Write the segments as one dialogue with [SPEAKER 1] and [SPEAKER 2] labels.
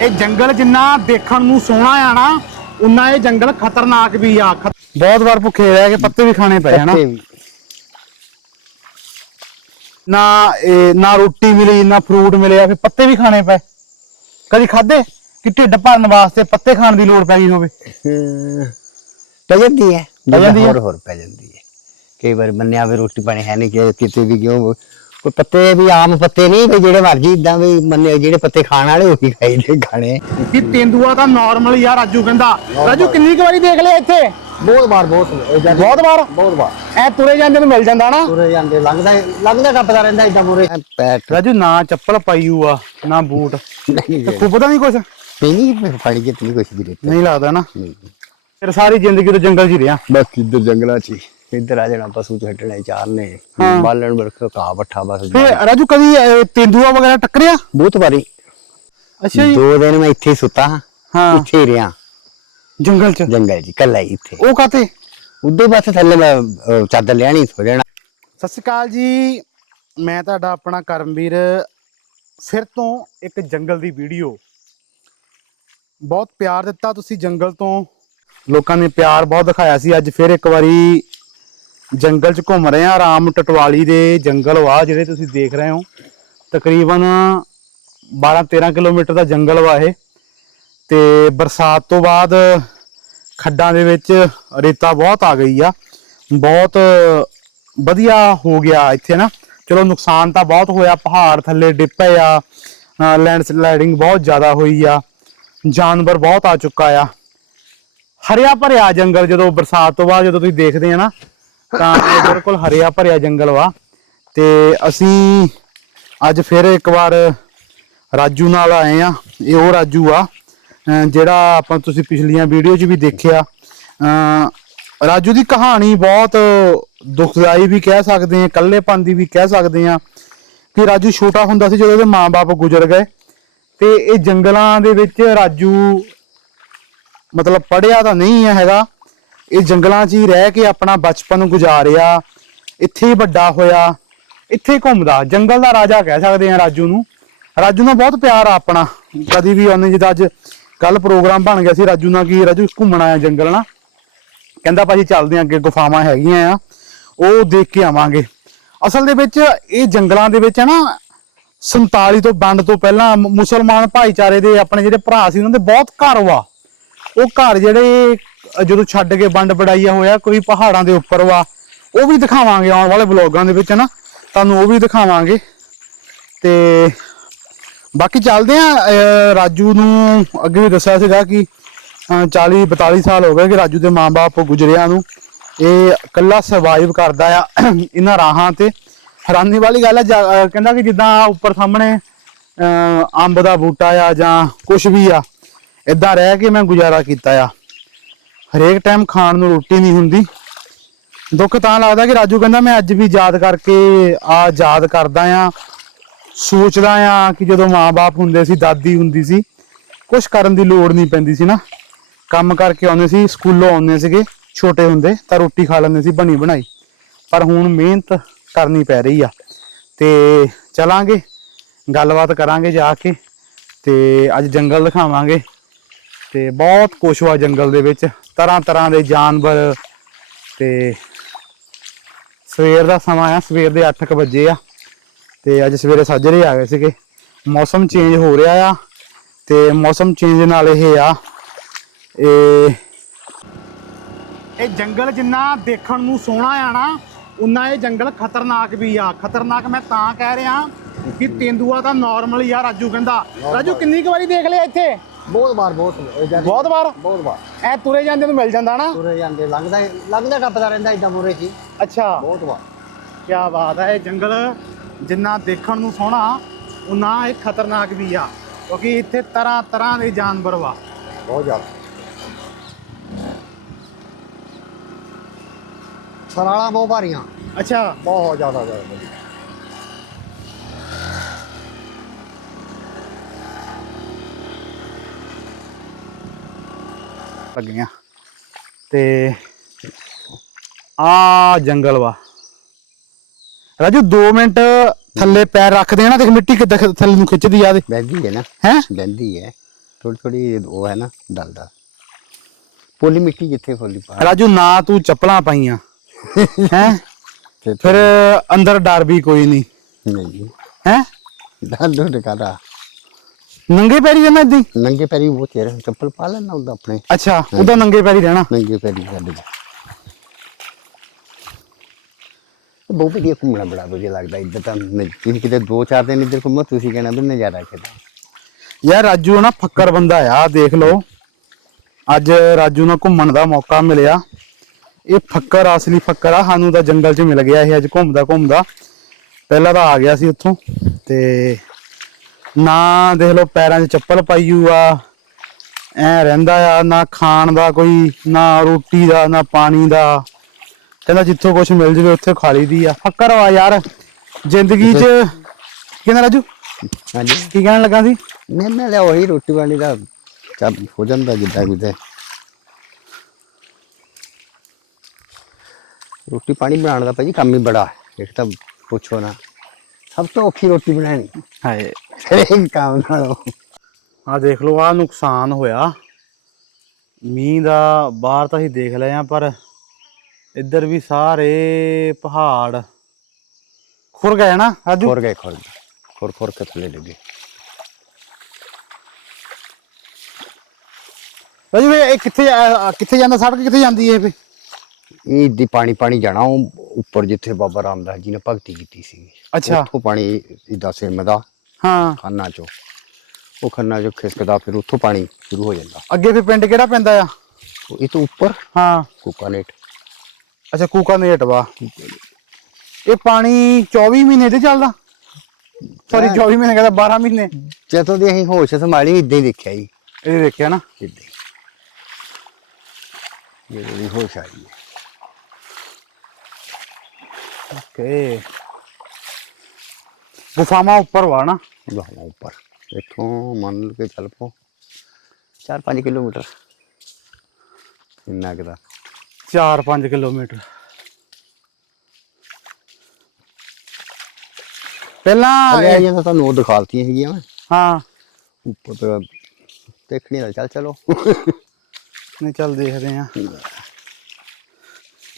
[SPEAKER 1] ਇਹ ਜੰਗਲ ਜਿੰਨਾ ਦੇਖਣ ਨੂੰ ਸੋਹਣਾ ਆ ਨਾ ਉਨਾ ਇਹ ਜੰਗਲ ਖਤਰਨਾਕ ਵੀ ਆ। ਬਹੁਤ ਵਾਰ ਭੁੱਖੇ ਰਹਿ ਕੇ ਪੱਤੇ ਵੀ ਖਾਣੇ ਪਏ ਹਨਾ। ਨਾ। ਇਹ ਨਾ ਰੋਟੀ ਮਿਲੀ ਨਾ ਫਰੂਟ ਮਿਲਿਆ ਫਿਰ ਪੱਤੇ ਵੀ ਖਾਣੇ ਪਏ। ਕਦੀ ਖਾਦੇ ਕਿ ਢਿੱਡ ਭਰਨ ਵਾਸਤੇ ਪੱਤੇ ਖਾਣ ਦੀ ਲੋੜ ਪੈ ਗਈ ਹੋਵੇ?
[SPEAKER 2] ਪੈ ਜਾਂਦੀ ਹੈ।
[SPEAKER 1] ਪੈ ਜਾਂਦੀ ਹੈ?
[SPEAKER 2] ਹੋਰ ਹੋਰ ਪੈ ਜਾਂਦੀ ਹੈ। ਕਈ ਵਾਰ ਮੰਨਿਆ ਵੀ ਰੋਟੀ ਪਾਣੀ ਹੈ ਨਹੀਂ ਕਿ ਕਿਤੇ ਵੀ ਕਿਉਂ ਕੋਈ ਪੱਤੇ ਵੀ ਆਮ ਪੱਤੇ ਨਹੀਂ ਵੀ ਜਿਹੜੇ ਮਰਜ਼ੀ ਇਦਾਂ ਵੀ ਮੰਨੇ ਜਿਹੜੇ ਪੱਤੇ ਖਾਣ ਵਾਲੇ ਉਹੀ ਖਾਈਦੇ ਖਾਣੇ।
[SPEAKER 1] ਕਿ ਤੇਂਦੂਆ ਤਾਂ ਨਾਰਮਲ ਯਾਰ ਰਾਜੂ ਕਹਿੰਦਾ। ਰਾਜੂ ਕਿੰਨੀ ਕੁ ਵਾਰੀ ਦੇਖ ਲਿਆ ਇੱਥੇ?
[SPEAKER 2] ਬਹੁਤ ਵਾਰ ਬਹੁਤ
[SPEAKER 1] ਬਹੁਤ ਵਾਰ?
[SPEAKER 2] ਬਹੁਤ ਵਾਰ।
[SPEAKER 1] ਐ ਤੁਰੇ ਜਾਂਦੇ ਨੂੰ ਮਿਲ ਜਾਂਦਾ ਨਾ?
[SPEAKER 2] ਤੁਰੇ ਜਾਂਦੇ ਲੰਘਦਾ ਲੰਘਦਾ ਟੱਪਦਾ ਰਹਿੰਦਾ ਇਦਾਂ ਮੂਰੇ
[SPEAKER 1] ਰਾਜੂ ਨਾ ਚੱਪਲ ਪਾਈ ਆ ਨਾ ਬੂਟ।
[SPEAKER 2] ਨਹੀਂ
[SPEAKER 1] ਤੇ ਪਤਾ ਨਹੀਂ ਕੁਛ?
[SPEAKER 2] ਨਹੀਂ ਫੜੀ ਜਿੱਤ ਨਹੀਂ ਕੁਛ ਵੀ
[SPEAKER 1] ਨਹੀਂ ਲੱਗਦਾ ਨਾ?
[SPEAKER 2] ਨਹੀਂ।
[SPEAKER 1] ਫਿਰ ਸਾਰੀ ਜ਼ਿੰਦਗੀ ਤਾਂ ਜੰਗਲ 'ਚ ਹੀ ਰਿਹਾ।
[SPEAKER 2] ਬਸ ਇੱਧਰ ਜੰਗਲਾਂ 'ਚ ਹੀ। ਇੱਧਰ ਆ ਜਾਣਾ ਪਸ਼ੂ ਛੱਡਣੇ ਚਾਰਨੇ
[SPEAKER 1] ਹਾਂ।
[SPEAKER 2] ਬਾਲਣ ਵਰਖ ਘਾਹ ਪੱਠਾ ਬਸ
[SPEAKER 1] ਫਿਰ ਰਾਜੂ ਕਦੀ ਅਹ, ਤੇਂਦੂਆ ਵਗੈਰਾ ਟੱਕਰਿਆ?
[SPEAKER 2] ਬਹੁਤ ਵਾਰੀ।
[SPEAKER 1] ਅੱਛਾ ਜੀ।
[SPEAKER 2] ਦੋ ਦਿਨ ਮੈਂ ਇੱਥੇ ਹੀ ਸੁੱਤਾ ਹਾਂ ਇੱਥੇ ਹੀ ਰਿਹਾ।
[SPEAKER 1] ਜੰਗਲ 'ਚ?
[SPEAKER 2] ਜੰਗਲ 'ਚ ਕੱਲਾ ਹੀ ਇੱਥੇ।
[SPEAKER 1] ਉਹ ਕਾਤੇ
[SPEAKER 2] ਉੱਡੇ ਬਸ ਥੱਲੇ ਮੈਂ ਅਹ, ਚਾਦਰ ਲਿਆਣੀ ਸੋ ਜਾਣਾ।
[SPEAKER 1] ਸਤਿ ਸ਼੍ਰੀ ਅਕਾਲ ਜੀ। ਮੈਂ ਤੁਹਾਡਾ ਆਪਣਾ ਕਰਮਵੀਰ ਫਿਰ ਤੋਂ ਇੱਕ ਜੰਗਲ ਦੀ ਵੀਡੀਓ। ਬਹੁਤ ਪਿਆਰ ਦਿੱਤਾ ਤੁਸੀਂ ਜੰਗਲ ਤੋਂ। ਲੋਕਾਂ ਨੇ ਪਿਆਰ ਬਹੁਤ ਦਿਖਾਇਆ ਸੀ। ਅੱਜ ਫਿਰ ਇੱਕ ਵਾਰੀ ਜੰਗਲ 'ਚ ਘੁੰਮ ਰਹੇ ਆ, ਰਾਮ ਟਟਵਾਲੀ ਦੇ ਜੰਗਲ ਵਾ, ਜਿਹੜੇ ਤੁਸੀਂ ਦੇਖ ਰਹੇ ਹੋ। ਤਕਰੀਬਨ 12-13 ਕਿਲੋਮੀਟਰ ਦਾ ਜੰਗਲ ਵਾ ਇਹ। ਤੇ ਬਰਸਾਤ ਤੋਂ ਬਾਅਦ ਖੱਡਾਂ ਦੇ ਵਿੱਚ ਰੇਤਾ ਬਹੁਤ ਆ ਗਈ ਆ। ਬਹੁਤ ਵਧੀਆ ਹੋ ਗਿਆ ਇੱਥੇ ਨਾ। ਚਲੋ ਨੁਕਸਾਨ ਤਾਂ ਬਹੁਤ ਹੋਇਆ, ਪਹਾੜ ਥੱਲੇ ਡਿੱਪੇ ਆ ਲੈਂਡਸਲਾਈਡਿੰਗ ਬਹੁਤ ਜ਼ਿਆਦਾ ਹੋਈ ਆ। ਜਾਨਵਰ ਬਹੁਤ ਆ ਚੁੱਕਾ ਆ। ਹਰਿਆ ਭਰਿਆ ਜੰਗਲ ਜਦੋਂ ਬਰਸਾਤ ਤੋਂ ਬਾਅਦ ਜਦੋਂ ਤੁਸੀਂ ਦੇਖਦੇ ਆ ਨਾ ਤਾਂ ਇਹ ਬਿਲਕੁਲ ਹਰਿਆ ਭਰਿਆ ਜੰਗਲ ਵਾ। ਤੇ ਅਸੀਂ ਅੱਜ ਫਿਰ ਇੱਕ ਵਾਰ ਰਾਜੂ ਨਾਲ ਆਏ ਆ। ਇਹ ਉਹ ਰਾਜੂ ਆ ਜਿਹੜਾ ਆਪਾਂ ਤੁਸੀਂ ਪਿਛਲੀਆਂ ਵੀਡੀਓ 'ਚ ਵੀ ਦੇਖਿਆ। ਅਹ ਰਾਜੂ ਦੀ ਕਹਾਣੀ ਬਹੁਤ ਦੁਖਦਾਈ ਵੀ ਕਹਿ ਸਕਦੇ ਆ, ਇਕੱਲੇਪਨ ਦੀ ਵੀ ਕਹਿ ਸਕਦੇ ਆ ਕਿ ਰਾਜੂ ਛੋਟਾ ਹੁੰਦਾ ਸੀ ਜਦੋਂ ਉਹਦੇ ਮਾਪੇ ਗੁਜ਼ਰ ਗਏ। ਤੇ ਇਹ ਜੰਗਲਾਂ ਦੇ ਵਿੱਚ ਰਾਜੂ ਮਤਲਬ ਪੜਿਆ ਤਾਂ ਨਹੀਂ ਹੈ ਹੈਗਾ। ਇਹ ਜੰਗਲਾਂ 'ਚ ਹੀ ਰਹਿ ਕੇ ਆਪਣਾ ਬਚਪਨ ਗੁਜ਼ਾਰਿਆ, ਇੱਥੇ ਹੀ ਵੱਡਾ ਹੋਇਆ, ਇੱਥੇ ਘੁੰਮਦਾ। ਜੰਗਲ ਦਾ ਰਾਜਾ ਕਹਿ ਸਕਦੇ ਆ ਰਾਜੂ ਨੂੰ। ਰਾਜੂ ਨਾਲ ਬਹੁਤ ਪਿਆਰ ਆ ਆਪਣਾ। ਕਦੀ ਵੀ ਉਹਨੇ ਜਿੱਦਾਂ ਅੱਜ ਕੱਲ ਪ੍ਰੋਗਰਾਮ ਬਣ ਗਿਆ ਸੀ ਰਾਜੂ ਨਾਲ ਕੀ ਰਾਜੂ ਘੁੰਮਣਾ ਆ ਜੰਗਲ ਨਾ। ਕਹਿੰਦਾ ਭਾਜੀ ਚੱਲਦੇ ਆਂ ਅੱਗੇ, ਗੁਫਾਵਾਂ ਹੈਗੀਆਂ ਆ, ਉਹ ਦੇਖ ਕੇ ਆਵਾਂਗੇ। ਅਸਲ ਦੇ ਵਿੱਚ ਇਹ ਜੰਗਲਾਂ ਦੇ ਵਿੱਚ ਹੈ ਨਾ 47 ਤੋਂ ਵੰਡ ਤੋਂ ਪਹਿਲਾਂ ਮੁਸਲਮਾਨ ਭਾਈਚਾਰੇ ਦੇ ਆਪਣੇ ਜਿਹੜੇ ਭਰਾ ਸੀ, ਉਹਨਾਂ ਦੇ ਬਹੁਤ ਘਰ ਵਾ। ਉਹ ਘਰ ਜਿਹੜੇ ਜਦੋਂ ਛੱਡ ਕੇ ਵੰਡ ਵਡਾਈਆ ਹੋਇਆ, ਕੋਈ ਪਹਾੜਾਂ ਦੇ ਉੱਪਰ ਵਾ, ਉਹ ਵੀ ਦਿਖਾਵਾਂਗੇ ਆਉਣ ਵਾਲੇ ਵਲੋਗਾਂ ਦੇ ਵਿੱਚ ਨਾ ਤੁਹਾਨੂੰ ਉਹ ਵੀ ਦਿਖਾਵਾਂਗੇ। ਤੇ ਬਾਕੀ ਚੱਲਦੇ ਆ ਰਾਜੂ ਨੂੰ ਅੱਗੇ ਵੀ ਦੱਸਿਆ ਸੀਗਾ ਕਿ 40 42 ਸਾਲ ਹੋ ਗਏ ਕਿ ਰਾਜੂ ਦੇ ਮਾਪੇ ਗੁਜਰਿਆਂ ਨੂੰ। ਇਹ ਇਕੱਲਾ ਸਰਵਾਈਵ ਕਰਦਾ ਆ ਇਹਨਾਂ ਰਾਹਾਂ ਤੇ। ਹੈਰਾਨੀ ਵਾਲੀ ਗੱਲ ਹੈ ਕਹਿੰਦਾ ਕਿ ਜਿੱਦਾਂ ਉੱਪਰ ਸਾਹਮਣੇ, ਅਹ ਅੰਬ ਦਾ ਬੂਟਾ ਆ ਜਾਂ ਕੁਝ ਵੀ ਆ ਇਦਾਂ ਰਹਿ ਕੇ ਮੈਂ ਗੁਜ਼ਾਰਾ ਕੀਤਾ ਆ। ਹਰੇਕ ਟਾਈਮ ਖਾਣ ਨੂੰ ਰੋਟੀ ਨਹੀਂ ਹੁੰਦੀ। ਦੁੱਖ ਤਾਂ ਲੱਗਦਾ ਕਿ ਰਾਜੂ ਕਹਿੰਦਾ, ਮੈਂ ਅੱਜ ਵੀ ਯਾਦ ਕਰਕੇ ਆ ਯਾਦ ਕਰਦਾ ਆ, ਸੋਚਦਾ ਆ ਕਿ ਜਦੋਂ ਮਾਪੇ ਹੁੰਦੇ ਸੀ, ਦਾਦੀ ਹੁੰਦੀ ਸੀ ਕੁਝ ਕਰਨ ਦੀ ਲੋੜ ਨਹੀਂ ਪੈਂਦੀ ਸੀ ਨਾ। ਕੰਮ ਕਰਕੇ ਆਉਂਦੇ ਸੀ, ਸਕੂਲੋਂ ਆਉਂਦੇ ਸੀਗੇ, ਛੋਟੇ ਹੁੰਦੇ, ਤਾਂ ਰੋਟੀ ਖਾ ਲੈਂਦੇ ਸੀ, ਬਣੀ ਬਣਾਈ। ਪਰ ਹੁਣ ਮਿਹਨਤ ਕਰਨੀ ਪੈ ਰਹੀ ਆ। ਤੇ ਚਲਾਂਗੇ, ਗੱਲਬਾਤ ਕਰਾਂਗੇ ਜਾ ਕੇ ਤੇ ਅੱਜ ਜੰਗਲ ਦਿਖਾਵਾਂਗੇ। ਤੇ ਬਹੁਤ ਕੁਛ ਵਾ ਜੰਗਲ ਦੇ ਵਿੱਚ, ਤਰ੍ਹਾਂ ਤਰ੍ਹਾਂ ਦੇ ਜਾਨਵਰ ਤੇ ਸਵੇਰ ਦਾ ਸਮਾਂ ਆ, ਸਵੇਰ ਦੇ 8:00 ਵਜੇ ਆ ਤੇ ਅੱਜ ਸਵੇਰੇ ਸਾਜਰੇ ਆ ਗਏ ਸੀਗੇ। ਮੌਸਮ ਚੇਂਜ ਹੋ ਰਿਹਾ ਆ ਤੇ ਮੌਸਮ ਚੇਂਜ ਨਾਲ ਇਹ ਆ, ਇਹ ਇਹ ਜੰਗਲ ਜਿੰਨਾ ਦੇਖਣ ਨੂੰ ਸੋਹਣਾ ਆ ਨਾ, ਉਨਾ ਇਹ ਜੰਗਲ ਖਤਰਨਾਕ ਵੀ ਆ। ਖਤਰਨਾਕ ਮੈਂ ਤਾਂ ਕਹਿ ਰਿਹਾ ਕਿ ਤੇਂਦੂਆ ਤਾਂ ਨਾਰਮਲ ਹੀ ਆ, ਰਾਜੂ ਕਹਿੰਦਾ। ਰਾਜੂ, ਕਿੰਨੀ ਕੁ ਵਾਰੀ ਦੇਖ ਲਿਆ ਇੱਥੇ?
[SPEAKER 2] ਬਹੁਤ ਵਾਰ ਬਹੁਤ
[SPEAKER 1] ਬਹੁਤ ਵਾਰ?
[SPEAKER 2] ਬਹੁਤ ਵਾਰ।
[SPEAKER 1] ਐ ਤੁਰੇ ਜਾਂਦੇ ਨੂੰ ਮਿਲ ਜਾਂਦਾ ਨਾ?
[SPEAKER 2] ਤੁਰੇ ਜਾਂਦੇ ਲੰਘਦਾ ਲੰਘਦਾ ਟੱਪਦਾ ਰਹਿੰਦਾ ਇਦਾਂ ਮੂਰੇ ਹੀ।
[SPEAKER 1] ਅੱਛਾ।
[SPEAKER 2] ਬਹੁਤ ਵਾਰ।
[SPEAKER 1] ਕੀ ਬਾਤ ਹੈ ਇਹ ਜੰਗਲ ਜਿੰਨਾ ਦੇਖਣ ਨੂੰ ਸੋਹਣਾ ਉਨਾ ਇਹ ਖਤਰਨਾਕ ਵੀ ਆ। ਕਿਉਂਕਿ ਇੱਥੇ ਤਰ੍ਹਾਂ ਤਰ੍ਹਾਂ ਦੇ ਜਾਨਵਰ ਵਾ।
[SPEAKER 2] ਬਹੁਤ ਜ਼ਿਆਦਾ। ਸਰਾਲਾ ਬਹੁਤ ਭਾਰੀਆਂ।
[SPEAKER 1] ਅੱਛਾ।
[SPEAKER 2] ਬਹੁਤ ਜ਼ਿਆਦਾ ਜ਼ਿਆਦਾ।
[SPEAKER 1] ਲੱਗੀਆਂ। ਤੇ ਆ ਜੰਗਲ ਵਾ। ਰਾਜੂ 2 ਮਿੰਟ ਥੱਲੇ ਪੈਰ ਰੱਖ ਦੇਣਾ ਦੇਖ ਮਿੱਟੀ ਕਿੱਦਾਂ ਥੱਲੇ ਨੂੰ ਖਿੱਚਦੀ ਆ ਦੇ
[SPEAKER 2] ਬੈਂਦੀ ਹੈ ਨਾ?
[SPEAKER 1] ਹੈ?
[SPEAKER 2] ਬੈਂਦੀ ਹੈ। ਥੋੜੀ ਥੋੜੀ ਉਹ ਹੈ ਨਾ ਡਲਦਾ ਪੋਲੀ ਮਿੱਟੀ ਜਿੱਥੇ ਪੋਲੀ ਪਾ।
[SPEAKER 1] ਰਾਜੂ ਨਾ ਤੂੰ ਚੱਪਲਾਂ ਪਾਈਆਂ। ਹੈ? ਫਿਰ ਅੰਦਰ ਡਰ ਵੀ ਕੋਈ ਨਹੀਂ।
[SPEAKER 2] ਨਹੀਂ।
[SPEAKER 1] ਹੈ?
[SPEAKER 2] ਡਾਲੋ ਟਿਕਾਦਾ
[SPEAKER 1] ਨੰਗੇ ਪੈਰੀ ਰਹਿਣਾ ਇਦਾਂ
[SPEAKER 2] ਨੰਗੇ ਪੈਰੀ ਉਹ ਤੇਰੇ ਚੱਪਲ ਪਾ ਲੈਣਾ ਉਹਦਾ ਆਪਣੇ।
[SPEAKER 1] ਅੱਛਾ ਉਹਦਾ ਨੰਗੇ ਪੈਰੀ ਰਹਿਣਾ?
[SPEAKER 2] ਨੰਗੇ ਪੈਰੀ ਛੱਡ ਜਾ ਬਹੁਤ ਵਧੀਆ ਘੁੰਮਣਾ ਬੜਾ ਵਧੀਆ ਲੱਗਦਾ ਇੱਧਰ ਤਾਂ। ਨ- ਤੁਸੀਂ ਕਿਤੇ ਦੋ ਚਾਰ ਦਿਨ ਇੱਧਰ ਘੁੰਮੋ ਤੁਸੀਂ ਕਹਿਣਾ ਵੀ ਨਜ਼ਾਰਾ ਕਿਦਾ
[SPEAKER 1] ਯਾਰ ਰਾਜੂ ਨਾ ਫੱਕਰ ਬੰਦਾ ਆ ਦੇਖ ਲਓ। ਅੱਜ ਰਾਜੂ ਨੂੰ ਘੁੰਮਣ ਦਾ ਮੌਕਾ ਮਿਲਿਆ। ਇਹ ਫੱਕਰ ਅਸਲੀ ਫੱਕਰ ਆ ਸਾਨੂੰ ਤਾਂ ਜੰਗਲ 'ਚ ਮਿਲ ਗਿਆ ਇਹ ਅੱਜ ਘੁੰਮਦਾ ਘੁੰਮਦਾ ਪਹਿਲਾਂ ਤਾਂ ਆ ਗਿਆ ਸੀ ਉੱਥੋਂ ਤੇ ਨਾ ਦੇਖ ਲਓ ਪੈਰਾਂ 'ਚ ਚੱਪਲ ਪਾਈ ਹੋਈ ਆ। ਐ ਰਹਿੰਦਾ ਆ ਨਾ ਖਾਣ ਦਾ ਕੋਈ ਨਾ ਰੋਟੀ ਦਾ ਨਾ ਪਾਣੀ ਦਾ। ਕਹਿੰਦਾ ਜਿੱਥੋਂ ਕੁਝ ਮਿਲ ਜਵੇ ਉੱਥੇ ਖਾ ਲਈਦੀ ਆ। ਫੱਕਰ ਵਾ ਯਾਰ ਜ਼ਿੰਦਗੀ 'ਚ ਕਹਿੰਦਾ ਰਾਜੂ?
[SPEAKER 2] ਹਾਂਜੀ।
[SPEAKER 1] ਕੀ ਕਹਿਣ ਲੱਗਾ ਸੀ?
[SPEAKER 2] ਮੈਂ ਮੈਂ ਲਿਆ ਉਹੀ ਰੋਟੀ ਪਾਣੀ ਦਾ ਚੱਲ ਹੋ ਜਾਂਦਾ ਜਿੱਦਾਂ ਕਿਤੇ। ਰੋਟੀ ਪਾਣੀ ਬਣਾਉਣ ਦਾ ਭਾਜੀ ਕੰਮ ਹੀ ਬੜਾ ਇੱਕ ਤਾਂ ਪੁੱਛੋ ਨਾ। ਸਭ ਤੋਂ ਔਖੀ ਰੋਟੀ ਬਣਾਉਣੀ।
[SPEAKER 1] ਹਾਏ।
[SPEAKER 2] ਹਰੇਕ ਕੰਮ ਨਾਲੋਂ।
[SPEAKER 1] ਆ ਦੇਖ ਲਓ ਆ ਨੁਕਸਾਨ ਹੋਇਆ। ਮੀਂਹ ਦਾ ਬਾਹਰ ਤਾਂ ਅਸੀਂ ਦੇਖ ਲਏ ਆ ਪਰ ਇੱਧਰ ਵੀ ਸਾਰੇ ਪਹਾੜ ਖੁਰ ਗਏ ਨਾ ਰਾਜੂ?
[SPEAKER 2] ਖੁਰ ਗਏ ਖੁਰ ਗਏ। ਖੁਰ ਖੁਰ ਕੇ ਥੱਲੇ ਡਿੱਗੇ।
[SPEAKER 1] ਰਾਜੂ ਇਹ ਇਹ ਕਿੱਥੇ ਕਿੱਥੇ ਜਾਂਦਾ ਸੜਕ ਕਿੱਥੇ ਜਾਂਦੀ ਹੈ ਇਹ?
[SPEAKER 2] ਇਹ ਦੀ ਪਾਣੀ ਪਾਣੀ ਜਾਣਾ ਉਹ ਉੱਪਰ ਜਿੱਥੇ ਬਾਬਾ ਰਾਮਦਾਸ ਜੀ ਨੇ ਭਗਤੀ ਕੀਤੀ ਸੀ।
[SPEAKER 1] ਅੱਛਾ।
[SPEAKER 2] ਉੱਥੋਂ ਪਾਣੀ ਇਦਾਂ ਸਿਮਦਾ
[SPEAKER 1] ਹਾਂ।
[SPEAKER 2] ਖੰਨਾ ਚੋਂ। ਉਹ ਖੰਨਾ ਚੋਂ ਖਿਸਕਦਾ ਫਿਰ ਉੱਥੋਂ ਪਾਣੀ ਸ਼ੁਰੂ ਹੋ ਜਾਂਦਾ।
[SPEAKER 1] ਅੱਗੇ ਫਿਰ ਪਿੰਡ ਕਿਹੜਾ ਪੈਂਦਾ ਆ?
[SPEAKER 2] ਇਹ ਤੋਂ ਉੱਪਰ?
[SPEAKER 1] ਹਾਂ।
[SPEAKER 2] ਕੁਕਾਨੇਟ।
[SPEAKER 1] ਅੱਛਾ ਕੂਕਾਨੇਟ ਵਾ ਇਹ ਪਾਣੀ 24 ਮਹੀਨੇ ਤੇ ਚੱਲਦਾ? ਸੌਰੀ 24 ਮਹੀਨੇ ਕਹਿੰਦਾ 12 ਮਹੀਨੇ।
[SPEAKER 2] ਜਦੋਂ ਦੇ ਅਸੀਂ ਹੋਸ਼ ਸੰਭਾਲੀ ਇਦਾਂ ਹੀ ਦੇਖਿਆ ਜੀ।
[SPEAKER 1] ਇਹ ਦੇਖਿਆ ਨਾ।
[SPEAKER 2] ਇਦਾਂ ਹੀ। ਦੀ ਹੋਸ਼ ਆਈ ਹੈ।
[SPEAKER 1] ਓਕੇ। ਗੁਫਾਵਾਂ ਉੱਪਰ ਵਾ ਨਾ।
[SPEAKER 2] ਗਾਹਾਂ ਉੱਪਰ। ਇੱਥੋਂ ਮੰਨ ਕਿ ਚੱਲ ਪੋ 4-5 ਕਿਲੋਮੀਟਰ। ਇੰਨਾ ਕੁ ਦਾ
[SPEAKER 1] 4-5 ਕਿਲੋਮੀਟਰ। ਪਹਿਲਾਂ
[SPEAKER 2] ਆਈਆਂ ਤਾਂ ਤੁਹਾਨੂੰ ਉਹ ਦਿਖਾਲਤੀਆਂ ਸੀਗੀਆਂ ਮੈਂ
[SPEAKER 1] ਹਾਂ।
[SPEAKER 2] ਉੱਪਰ ਦੇਖਣੀ ਦਾ ਚੱਲ ਚਲੋ।
[SPEAKER 1] ਨਹੀਂ ਚੱਲ ਦੇਖਦੇ ਆ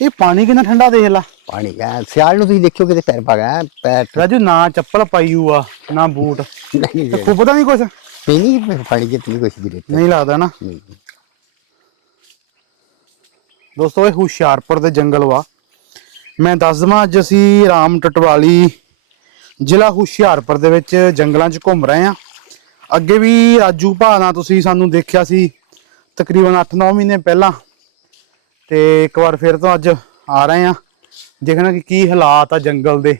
[SPEAKER 1] ਇਹ ਪਾਣੀ ਕਿੰਨਾ ਠੰਡਾ ਦੇਖ ਲਾ।
[SPEAKER 2] ਪਾਣੀ ਆ ਸਿਆਲ ਨੂੰ ਤੁਸੀਂ ਦੇਖਿਓ ਕਿਤੇ ਪੈਰ ਪਾ ਗਿਆ ਪੈਰ
[SPEAKER 1] ਰਾਜੂ ਨਾ ਚੱਪਲ ਪਾਈ ਹੋਊ ਆ ਨਾ ਬੂਟ।
[SPEAKER 2] ਨਹੀਂ
[SPEAKER 1] ਤੇ ਖੁੱਬਦਾ ਨਹੀਂ ਕੁਛ?
[SPEAKER 2] ਨਹੀਂ ਨਹੀਂ ਪਾਣੀ ਜਿੱਤਨੀ ਕੁਛ ਵੀ ਰਹਿਤਾ
[SPEAKER 1] ਨਹੀਂ ਲੱਗਦਾ ਨਾ। ਦੋਸਤੋ ਇਹ ਹੁਸ਼ਿਆਰਪੁਰ ਦੇ ਜੰਗਲ ਵਾ। ਮੈਂ ਦੱਸ ਦਵਾਂ ਅੱਜ ਅਸੀਂ ਰਾਮ ਟਟਵਾਲੀ ਜ਼ਿਲ੍ਹਾ ਹੁਸ਼ਿਆਰਪੁਰ ਦੇ ਵਿੱਚ ਜੰਗਲਾਂ 'ਚ ਘੁੰਮ ਰਹੇ ਆ ਅੱਗੇ ਵੀ ਰਾਜੂ ਭਾ ਨਾਲ ਤੁਸੀਂ ਸਾਨੂੰ ਦੇਖਿਆ ਸੀ ਤਕਰੀਬਨ 8-9 ਮਹੀਨੇ ਪਹਿਲਾਂ। ਤੇ ਇੱਕ ਵਾਰ ਫਿਰ ਤੋਂ ਅੱਜ ਆ ਰਹੇ ਆ ਦੇਖਣਾ ਕਿ ਕੀ ਹਾਲਾਤ ਆ ਜੰਗਲ ਦੇ।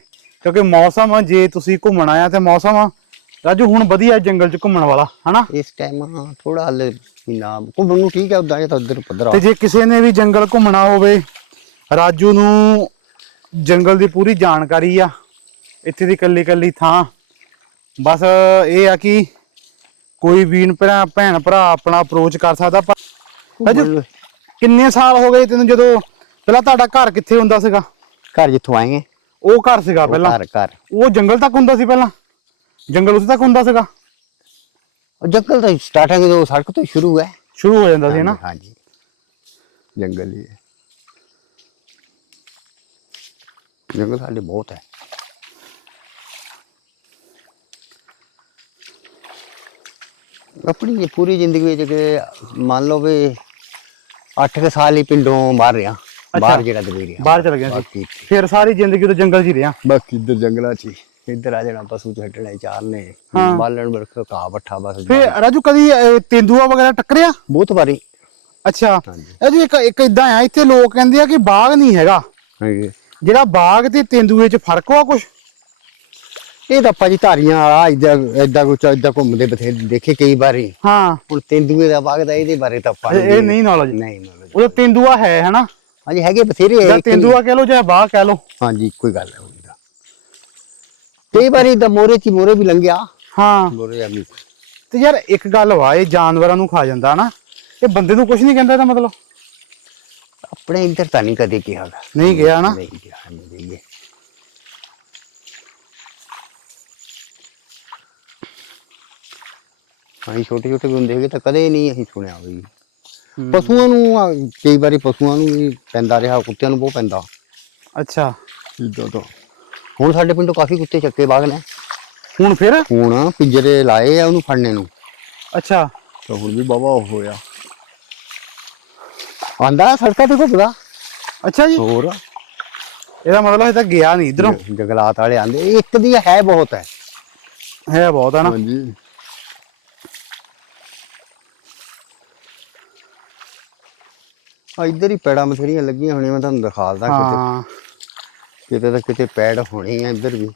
[SPEAKER 1] ਕਿਉਂਕਿ ਮੌਸਮ ਜੇ ਤੁਸੀਂ ਘੁੰਮਣ ਆਇਆ ਤੇ ਮੌਸਮ ਰਾਜੂ ਹੁਣ ਵਧੀਆ ਜੰਗਲ 'ਚ ਘੁੰਮਣ ਵਾਲਾ ਹਨਾ?
[SPEAKER 2] ਇਸ ਟਾਈਮ ਥੋੜਾ ਹਲੇ ਨਾ ਘੁੰਮਣ ਨੂੰ ਠੀਕ ਹੈ ਉਦਾਂ ਇਹ ਤਾਂ ਉਧਰ ਪੱਧਰ
[SPEAKER 1] ਤੇ ਜੇ ਕਿਸੇ ਨੇ ਵੀ ਜੰਗਲ ਘੁੰਮਣਾ ਹੋਵੇ ਰਾਜੂ ਨੂੰ ਜੰਗਲ ਦੀ ਪੂਰੀ ਜਾਣਕਾਰੀ ਆ ਇੱਥੇ ਦੀ ਕੱਲੀ ਕੱਲੀ ਥਾਂ। ਬਸ ਇਹ ਆ ਕਿ ਕੋਈ ਵੀਨ ਭਰਾ ਭੈਣ ਭਰਾ ਆਪਣਾ ਅਪਰੋਚ ਕਰ ਸਕਦਾ ਪਰ ਰਾਜੂ ਕਿੰਨੇ ਸਾਲ ਹੋ ਗਏ ਤੈਨੂੰ ਜਦੋਂ ਪਹਿਲਾਂ ਤੁਹਾਡਾ ਘਰ ਕਿੱਥੇ ਹੁੰਦਾ ਸੀਗਾ?
[SPEAKER 2] ਘਰ ਜਿੱਥੋਂ ਆਏਗੇ।
[SPEAKER 1] ਉਹ ਘਰ ਸੀਗਾ ਪਹਿਲਾਂ?
[SPEAKER 2] ਘਰ ਘਰ।
[SPEAKER 1] ਉਹ ਜੰਗਲ ਤੱਕ ਹੁੰਦਾ ਸੀ ਪਹਿਲਾਂ? ਜੰਗਲ ਉਸ ਤੱਕ ਹੁੰਦਾ ਸੀਗਾ?
[SPEAKER 2] ਉਹ ਜੰਗਲ ਤਾਂ ਸਟਾਰਟਿੰਗ ਤੋਂ ਸੜਕ ਤੋਂ ਹੀ ਸ਼ੁਰੂ ਹੈ।
[SPEAKER 1] ਸ਼ੁਰੂ ਹੋ ਜਾਂਦਾ ਸੀ ਨਾ?
[SPEAKER 2] ਹਾਂਜੀ ਜੰਗਲ ਹੀ ਹੈ। ਜੰਗਲ ਸਾਡੇ ਬਹੁਤ ਹੈ। ਆਪਣੀ ਪੂਰੀ ਜ਼ਿੰਦਗੀ ਵਿੱਚ ਮੰਨ ਲਓ ਵੀ 8 ਸਾਲ ਹੀ ਪਿੰਡੋਂ ਬਾਹਰ ਰਿਹਾ ਬਾਹਰ ਜਿਹੜਾ ਦਵੇ ਰਿਹਾ।
[SPEAKER 1] ਬਾਹਰ ਚਲ ਗਿਆ ਸੀ। ਫਿਰ ਸਾਰੀ ਜ਼ਿੰਦਗੀ ਤਾਂ ਜੰਗਲ 'ਚ ਹੀ ਰਿਹਾ।
[SPEAKER 2] ਬਾਕੀ ਇੱਧਰ ਜੰਗਲਾਂ 'ਚ ਹੀ। ਇੱਧਰ ਆ ਜਾਣਾ ਪਸ਼ੂ ਛੱਡਣੇ ਚਾਰਨੇ
[SPEAKER 1] ਹਾਂ।
[SPEAKER 2] ਬਾਲਣ ਵਰਖ ਘਾਹ ਬੱਠਾ ਬਸ
[SPEAKER 1] ਫਿਰ ਰਾਜੂ ਕਦੀ ਤੇਂਦੂਆ ਵਗੈਰਾ ਟੱਕਰਿਆ?
[SPEAKER 2] ਬਹੁਤ ਵਾਰੀ।
[SPEAKER 1] ਅੱਛਾ।
[SPEAKER 2] ਹਾਂਜੀ।
[SPEAKER 1] ਇਹ ਜੀ ਇੱਕ ਇੱਕ ਇਦਾਂ ਆ ਇੱਥੇ ਲੋਕ ਕਹਿੰਦੇ ਆ ਕਿ ਬਾਗ ਨਹੀਂ ਹੈਗਾ।
[SPEAKER 2] ਹਾਂਜੀ
[SPEAKER 1] ਜਿਹੜਾ ਬਾਗ ਤੇ ਤੇਂਦੂਏ 'ਚ ਫ਼ਰਕ ਵਾ ਕੁਛ?
[SPEAKER 2] ਇਹ ਤਾਂ ਭਾਜੀ ਧਾਰੀਆਂ ਵਾਲਾ ਇਦਾਂ ਇਦਾਂ ਕੁਛ ਇਦਾਂ ਘੁੰਮਦੇ ਬਥੇਰੇ ਦੇਖੇ ਕਈ ਵਾਰੀ।
[SPEAKER 1] ਹਾਂ।
[SPEAKER 2] ਹੁਣ ਤੇਂਦੂਏ ਦਾ ਬਾਗ ਦਾ ਇਹਦੇ ਬਾਰੇ ਤਾਂ ਆਪਾਂ
[SPEAKER 1] ਇਹ ਇਹ ਨਹੀਂ ਨੌਲੇਜ
[SPEAKER 2] ਨਹੀਂ knowledge।
[SPEAKER 1] ਉਹ ਤੇਂਦੂਆ ਹੈ ਹਨਾ
[SPEAKER 2] ਹਾਂਜੀ ਹੈਗੇ ਬਥੇਰੇ
[SPEAKER 1] ਜਾਂ
[SPEAKER 2] ਇੱਕ
[SPEAKER 1] ਤੇਂਦੂਆ ਕਹਿ ਲੋ ਜਾਂ ਬਾਗ ਕਹਿ ਲੋ
[SPEAKER 2] ਹਾਂਜੀ ਕੋਈ ਗੱਲ ਹੈ ਉਹਦੀ। ਤਾਂ ਕਈ ਵਾਰੀ ਤਾਂ ਮੋਰੇ ਚ ਮੋਰੇ ਵੀ ਲੰਘਿਆ।
[SPEAKER 1] ਹਾਂ।
[SPEAKER 2] ਮੋਰੇ ਆ ਵੀ
[SPEAKER 1] ਤੇ ਯਾਰ ਇੱਕ ਗੱਲ ਵਾ ਇਹ ਜਾਨਵਰਾਂ ਨੂੰ ਖਾ ਜਾਂਦਾ ਨਾ ਇਹ ਬੰਦੇ ਨੂੰ ਕੁਝ ਨਹੀਂ ਕਹਿੰਦਾ ਇਹਦਾ ਮਤਲਬ।
[SPEAKER 2] ਆਪਣੇ ਇੱਧਰ ਤਾਂ ਨਹੀਂ ਕਦੇ ਕਿਹਾ ਗਾ।
[SPEAKER 1] ਨਹੀਂ ਗਿਆ ਨਾ
[SPEAKER 2] ਨਹੀਂ ਕਿਹਾ ਨਹੀਂ ਗਏ ਅਸੀਂ ਛੋਟੇ ਛੋਟੇ ਹੁੰਦੇ ਸੀਗੇ ਤਾਂ ਕਦੇ ਨਹੀਂ ਅਸੀਂ ਸੁਣਿਆ ਵੀ। ਪਸ਼ੂਆਂ ਨੂੰ ਆ, ਕਈ ਵਾਰੀ ਪਸ਼ੂਆਂ ਨੂੰ ਵੀ ਪੈਂਦਾ ਰਿਹਾ ਕੁੱਤਿਆਂ ਨੂੰ ਬਹੁਤ ਪੈਂਦਾ।
[SPEAKER 1] ਅੱਛਾ।
[SPEAKER 2] ਇਦਾਂ ਤਾਂ। ਹੁਣ ਸਾਡੇ ਪਿੰਡੋਂ ਕਾਫੀ ਕੁੱਤੇ ਚੱਕੇ ਬਾਗ ਨੇ।
[SPEAKER 1] ਹੁਣ ਫਿਰ?
[SPEAKER 2] ਹੁਣ ਪਿੰਜਰੇ ਲਾਏ ਆ ਉਹਨੂੰ ਫੜਨੇ ਨੂੰ।
[SPEAKER 1] ਅੱਛਾ।
[SPEAKER 2] ਤਾਂ ਹੁਣ ਵੀ ਬਾਬਾ ਉਹ ਹੋਇਆ। ਆਂਦਾ ਸੜਕਾਂ ਤੇ ਘੁੱਟਦਾ
[SPEAKER 1] ਅੱਛਾ ਜੀ।
[SPEAKER 2] ਹੋਰ?
[SPEAKER 1] ਇਹਦਾ ਮਤਲਬ ਇਹ ਤਾਂ ਗਿਆ ਨਹੀਂ ਇਧਰੋਂ।
[SPEAKER 2] ਜੰਗਲਾਤ ਵਾਲੇ ਆਂਦੇ ਇੱਕ ਦੀ ਹੈ ਬਹੁਤ ਹੈ।
[SPEAKER 1] ਹੈ ਬਹੁਤ ਹੈ ਨਾ।
[SPEAKER 2] ਹਾਂਜੀ। ਆ ਇੱਧਰ ਹੀ ਪੈੜਾਂ ਬਥੇਰੀਆਂ ਲੱਗੀਆਂ ਹੋਣੀਆਂ ਮੈਂ ਤੁਹਾਨੂੰ ਦਿਖਾ ਦਾਂ ਕਿਤੇ।
[SPEAKER 1] ਹਾਂ।
[SPEAKER 2] ਕਿਤੇ ਤਾਂ ਕਿਤੇ ਪੈੜ ਹੋਣੀ ਆ ਇੱਧਰ ਵੀ।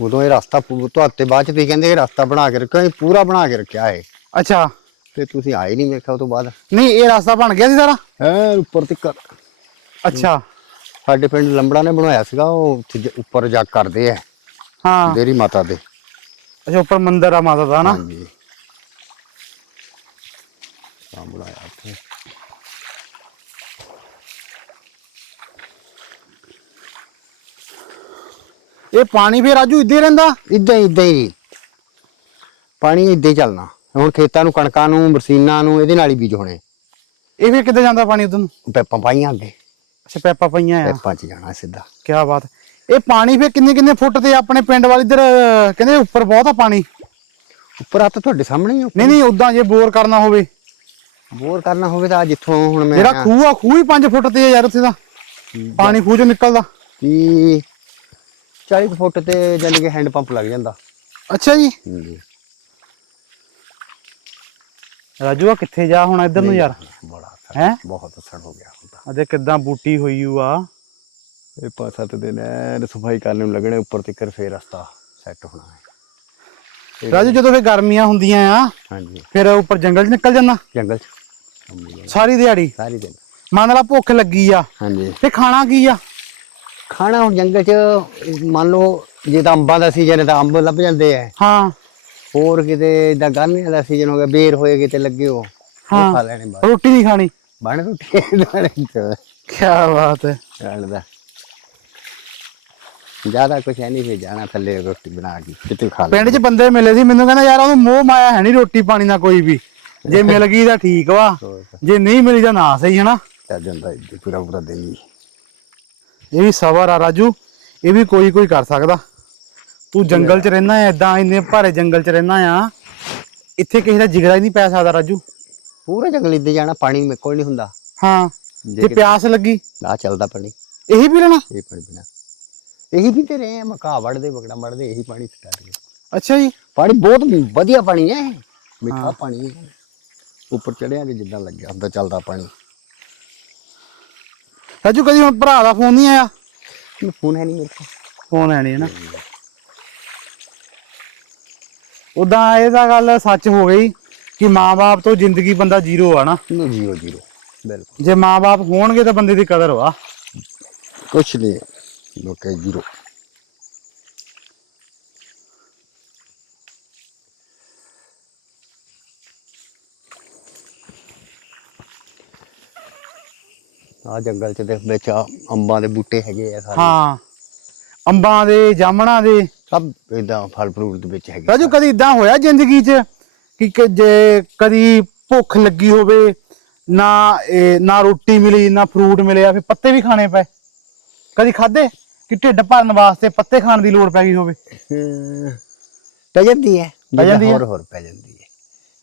[SPEAKER 2] ਉਦੋਂ ਇਹ ਰਸਤਾ ਤੁਹਾਤੇ ਬਾਅਦ ਚ ਤੁਸੀਂ ਕਹਿੰਦੇ ਇਹ ਰਸਤਾ ਬਣਾ ਕੇ ਰੱਖਿਆ ਇਹ ਪੂਰਾ ਬਣਾ ਕੇ ਰੱਖਿਆ ਹੈ
[SPEAKER 1] ਅੱਛਾ।
[SPEAKER 2] ਤੇ ਤੁਸੀਂ ਆਏ ਨਹੀਂ ਵੇਖਿਆ ਉਹ ਤੋਂ ਬਾਅਦ?
[SPEAKER 1] ਨਹੀਂ ਇਹ ਰਸਤਾ ਬਣ ਗਿਆ ਸੀ ਸਾਰਾ?
[SPEAKER 2] ਹੈ ਉੱਪਰ ਤੱਕ।
[SPEAKER 1] ਅੱਛਾ।
[SPEAKER 2] ਸਾਡੇ ਪਿੰਡ ਲੰਬੜਾ ਨੇ ਬਣਾਇਆ ਸੀਗਾ ਉਹ ਉੱਥੇ ਜ- ਉੱਪਰ ਜਾ ਕਰਦੇ ਆ।
[SPEAKER 1] ਹਾਂ।
[SPEAKER 2] ਦੇਰੀ ਮਾਤਾ ਦੇ।
[SPEAKER 1] ਅੱਛਾ ਉੱਪਰ ਮੰਦਿਰ ਆ ਮਾਤਾ ਦਾ ਨਾ
[SPEAKER 2] ਹਾਂਜੀ। ਤਾਂ ਬਣਾਇਆ ਉੱਥੇ।
[SPEAKER 1] ਇਹ ਪਾਣੀ ਫਿਰ ਰਾਜੂ ਇੱਦੇ ਰਹਿੰਦਾ?
[SPEAKER 2] ਇਦਾਂ ਹੀ ਇਦਾਂ ਹੀ ਪਾਣੀ ਇਦਾਂ ਹੀ ਚੱਲਣਾ। ਹੁਣ ਖੇਤਾਂ ਨੂੰ ਕਣਕਾਂ ਨੂੰ ਬਰਸੀਨਾਂ ਨੂੰ ਇਹਦੇ ਨਾਲ ਹੀ ਬੀਜ ਹੋਣੇ।
[SPEAKER 1] ਇਹ ਫਿਰ ਕਿੱਦਾਂ ਜਾਂਦਾ ਪਾਣੀ ਉਧਰ ਨੂੰ?
[SPEAKER 2] ਪੈਪਾਂ ਪਾਈਆਂ ਅੱਗੇ।
[SPEAKER 1] ਅੱਛਾ ਪੈਪਾ ਪਈਆਂ ਆ।
[SPEAKER 2] ਪੈਪਾਂ 'ਚ ਜਾਣਾ ਸਿੱਧਾ।
[SPEAKER 1] ਕੀ ਬਾਤ। ਇਹ ਪਾਣੀ ਫਿਰ ਕਿੰਨੇ ਕਿੰਨੇ ਫੁੱਟ ਤੇ ਆਪਣੇ ਪਿੰਡ ਵਾਲ ਇੱਧਰ ਕਹਿੰਦੇ ਉੱਪਰ ਬਹੁਤ ਆ ਪਾਣੀ?
[SPEAKER 2] ਉੱਪਰ ਆ ਤਾਂ ਤੁਹਾਡੇ ਸਾਹਮਣੇ ਹੀ।
[SPEAKER 1] ਨਹੀਂ ਨਹੀਂ ਉਦਾਂ ਜੇ ਬੋਰ ਕਰਨਾ ਹੋਵੇ।
[SPEAKER 2] ਬੋਰ ਕਰਨਾ ਹੋਵੇ ਤਾਂ ਜਿੱਥੋਂ ਹੁਣ ਮੈਂ
[SPEAKER 1] ਜਿਹੜਾ ਖੂਹ ਆ ਖੂਹ ਹੀ 5 ਫੁੱਟ ਤੇ ਆ ਯਾਰ ਉੱਥੇ ਦਾ ਪਾਣੀ ਖੂਹ ਚੋਂ ਨਿਕਲਦਾ।
[SPEAKER 2] ਕੀ 40 ਕੁ ਫੁੱਟ ਤੇ ਜਾਨੀ ਕਿ ਹੈਂਡ ਪੰਪ ਲੱਗ ਜਾਂਦਾ।
[SPEAKER 1] ਅੱਛਾ ਜੀ। ਰਾਜੂ ਆ ਕਿੱਥੇ ਜਾ ਹੁਣ ਇੱਧਰ ਨੂੰ ਯਾਰ?
[SPEAKER 2] ਬੜਾ
[SPEAKER 1] ਹੈ?
[SPEAKER 2] ਬਹੁਤ ਅਸਰ ਹੋ ਗਿਆ ਤਾਂ।
[SPEAKER 1] ਅਦੇ ਕਿੱਦਾਂ ਬੂਟੀ ਹੋਈ ਊ ਆ?
[SPEAKER 2] ਇਹ ਪੰਜ ਸੱਤ ਦਿਨ ਐਨ ਸਫ਼ਾਈ ਕਰਨ ਨੂੰ ਲੱਗਣੇ ਉੱਪਰ ਤੱਕ ਫੇਰ ਰਸਤਾ ਸੈੱਟ ਹੋਣਾ ਹੈ।
[SPEAKER 1] ਰਾਜੂ ਜਦੋਂ ਫਿਰ ਗਰਮੀਆਂ ਹੁੰਦੀਆਂ ਆ
[SPEAKER 2] ਹਾਂਜੀ।
[SPEAKER 1] ਫਿਰ ਉੱਪਰ ਜੰਗਲ 'ਚ ਨਿਕਲ ਜਾਂਦਾ
[SPEAKER 2] ਜੰਗਲ ਚ।
[SPEAKER 1] ਸਾਰੀ ਦਿਹਾੜੀ?
[SPEAKER 2] ਸਾਰੀ ਦਿਨ
[SPEAKER 1] ਮੰਨ ਲਾ ਭੁੱਖ ਲੱਗੀ ਆ।
[SPEAKER 2] ਹਾਂਜੀ।
[SPEAKER 1] ਤੇ ਖਾਣਾ ਕੀ ਆ?
[SPEAKER 2] ਖਾਣਾ ਹੁਣ ਜੰਗਲ ਚ ਮੰਨ ਲਓ ਜੇ ਤਾਂ ਅੰਬਾਂ ਦਾ ਸੀਜ਼ਨ ਹੈ ਤਾਂ ਅੰਬ ਲੱਭ ਜਾਂਦੇ ਆ।
[SPEAKER 1] ਹਾਂ।
[SPEAKER 2] ਹੋਰ ਕਿਤੇ ਇਦਾਂ ਗਾਨੇ ਦਾ ਸੀਜ਼ਨ ਹੋ ਗਿਆ ਬੇਰ ਹੋਏ ਕਿਤੇ ਲੱਗੇ ਹੋ
[SPEAKER 1] ਹਾਂ।
[SPEAKER 2] ਉਹ ਖਾ ਲੈਣੇ ਬਾਅਦ
[SPEAKER 1] ਰੋਟੀ ਨਹੀਂ ਖਾਣੀ।
[SPEAKER 2] ਬਣ ਰੋਟੀ
[SPEAKER 1] ਕੀ ਬਾਤ ਹੈ।
[SPEAKER 2] ਚੱਲਦਾ ਜ਼ਿਆਦਾ ਕੁਛ ਹੈ ਨਹੀਂ ਫਿਰ ਜਾਣਾ ਥੱਲੇ ਰੋਟੀ ਬਣਾ ਕੇ ਕਿਤੇ ਖਾ ਲੈ
[SPEAKER 1] ਪਿੰਡ 'ਚ ਬੰਦੇ ਮਿਲੇ ਸੀ ਮੈਨੂੰ ਕਹਿੰਦਾ ਯਾਰ ਉਹਨੂੰ ਮੋਹ ਮਾਇਆ ਹੈ ਨਹੀਂ ਰੋਟੀ ਪਾਣੀ ਨਾਲ ਕੋਈ ਵੀ। ਜੇ ਮਿਲ ਗਈ ਤਾਂ ਠੀਕ ਵਾ। ਜੇ ਨਹੀਂ ਮਿਲੀ ਤਾਂ ਨਾ ਸਹੀ ਹਨਾ?
[SPEAKER 2] ਚੱਲ ਜਾਂਦਾ ਪੂਰਾ ਪੂਰਾ ਦਿਨ ਹੀ।
[SPEAKER 1] ਇਹ ਵੀ ਸਬਰ ਆ ਰਾਜੂ ਇਹ ਵੀ ਕੋਈ ਕੋਈ ਕਰ ਸਕਦਾ। ਤੂੰ ਜੰਗਲ 'ਚ ਰਹਿਣਾ ਆ ਇਦਾਂ ਇੰਨੇ ਭਾਰੇ ਜੰਗਲ 'ਚ ਰਹਿਣਾ ਆ। ਇੱਥੇ ਕਿਸੇ ਦਾ ਜਿਗਰਾ ਹੀ ਨਹੀਂ ਪੈ ਸਕਦਾ ਰਾਜੂ।
[SPEAKER 2] ਪੂਰਾ ਜੰਗਲ ਇੱਦੇ ਜਾਣਾ ਪਾਣੀ ਮੇਰੇ ਕੋਲ ਨਹੀਂ ਹੁੰਦਾ।
[SPEAKER 1] ਹਾਂ
[SPEAKER 2] ਜੇ
[SPEAKER 1] ਪਿਆਸ ਲੱਗੀ
[SPEAKER 2] ਨਾ ਚੱਲਦਾ ਪਾਣੀ।
[SPEAKER 1] ਇਹੀ ਪੀ ਲੈਣਾ?
[SPEAKER 2] ਇਹ ਪਾਣੀ ਬਿਨਾ ਇਹੀ ਪੀਤੇ ਰਹੇ ਆ ਮਕਾ ਵੜਦੇ ਬਗੜਾ ਵੜਦੇ ਇਹੀ ਪਾਣੀ ਸਟਾਰਟ ਗਿਆ
[SPEAKER 1] ਅੱਛਾ ਜੀ।
[SPEAKER 2] ਪਾਣੀ ਬਹੁਤ ਵਧੀਆ ਪਾਣੀ ਹੈ। ਮਿੱਠਾ ਪਾਣੀ ਹੈ। ਉੱਪਰ ਚੜਿਆ ਕਿ ਜਿੱਦਾਂ ਲੱਗਿਆ ਹੁੰਦਾ ਚੱਲਦਾ ਪਾਣੀ।
[SPEAKER 1] ਰਾਜੂ ਕਦੀ ਹੁਣ ਭਰਾ ਦਾ ਫੋਨ ਨਹੀਂ ਆਇਆ?
[SPEAKER 2] ਫੋਨ ਹੈ ਨਹੀਂ ਮੇਰੇ ਕੋਲ।
[SPEAKER 1] ਫੋਨ ਹੈ ਨਹੀਂ ਨਾ? ਉਦਾਂ ਇਹ ਤਾਂ ਗੱਲ ਸੱਚ ਹੋ ਗਈ ਕਿ ਮਾਂ-ਬਾਪ ਤੋਂ ਜ਼ਿੰਦਗੀ ਬੰਦਾ ਜ਼ੀਰੋ ਆ ਨਾ?
[SPEAKER 2] ਜੀਰੋ ਜੀਰੋ ਬਿਲਕੁਲ।
[SPEAKER 1] ਜੇ ਮਾਂ-ਬਾਪ ਹੋਣਗੇ ਤਾਂ ਬੰਦੇ ਦੀ ਕਦਰ ਵਾ।
[SPEAKER 2] ਕੁਛ ਨਹੀਂ ਲੋਕੇ ਜੀਰੋ। ਆ ਜੰਗਲ ਚ ਦੇ ਵਿੱਚ ਆ ਅੰਬਾਂ ਦੇ ਬੂਟੇ ਹੈਗੇ ਆ ਸਾਰੇ।
[SPEAKER 1] ਹਾਂ ਅੰਬਾਂ ਦੇ ਜਾਮਣਾਂ ਦੇ।
[SPEAKER 2] ਸਭ ਇਦਾਂ ਫਲ ਫਰੂਟ ਦੇ ਵਿੱਚ ਹੈਗੇ।
[SPEAKER 1] ਰਾਜੂ ਕਦੀ ਇਦਾਂ ਹੋਇਆ ਜ਼ਿੰਦਗੀ 'ਚ ਕਿ ਕ- ਜੇ ਕਦੀ ਭੁੱਖ ਲੱਗੀ ਹੋਵੇ ਨਾ ਇਹ- ਨਾ ਰੋਟੀ ਮਿਲੀ ਨਾ ਫਰੂਟ ਮਿਲਿਆ ਫਿਰ ਪੱਤੇ ਵੀ ਖਾਣੇ ਪਏ? ਕਦੀ ਖਾਦੇ ਕਿ ਢਿੱਡ ਭਰਨ ਵਾਸਤੇ ਪੱਤੇ ਖਾਣ ਦੀ ਲੋੜ ਪੈ ਗਈ ਹੋਵੇ?
[SPEAKER 2] ਪੈ ਜਾਂਦੀ ਹੈ।
[SPEAKER 1] ਪੈ ਜਾਂਦੀ ਹੈ?
[SPEAKER 2] ਹੋਰ ਹੋਰ ਪੈ ਜਾਂਦੀ ਹੈ।